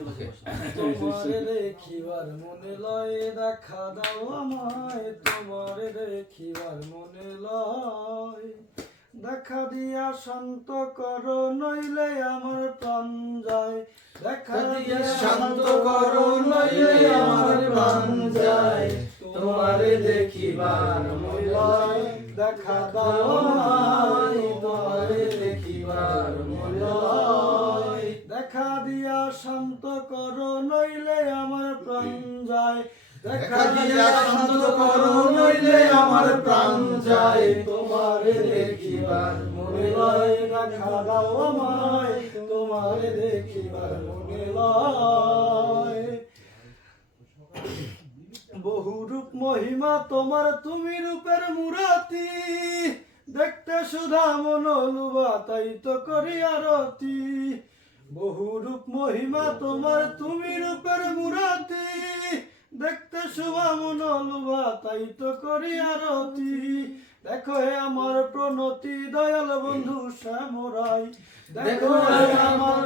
তোমারে দেখিবার মনে লয় দেখা দাও আমায়, তোমারে দেখিবার মনে লয়। দেখা দিয়া শান্ত করো নইলে আমার প্রাণ যায়, দেখা দিয়া শান্ত করো নইলে আমার প্রাণ যায়। তোমারে দেখিবার মনে লয় দেখা দাও আমায়, তোমারে দেখিবার মনে লয়। দেখা দিয়া শান্ত করো নইলে আমার প্রাণ যায়, দেখা দিয়া শান্ত করো নইলে আমার প্রাণ যায়। তোমারে দেখিবার মনে লয় দেখা দাও আমায়, তোমারে দেখিবার মনে লয়। বহু রূপ মহিমা তোমার তুমি রূপের মূরতি, দেখতে সুধা মনোলুবা তাই তো করি আরতি। বহু রূপ মহিমা তোমার তুমি রূপের মূরতি, দেখতে শুভা মনোলুবা তাই তো করি আরতি। দেখো হে আমার প্রণতি দয়াল বন্ধু শ্যামরাই, দেখো হে আমার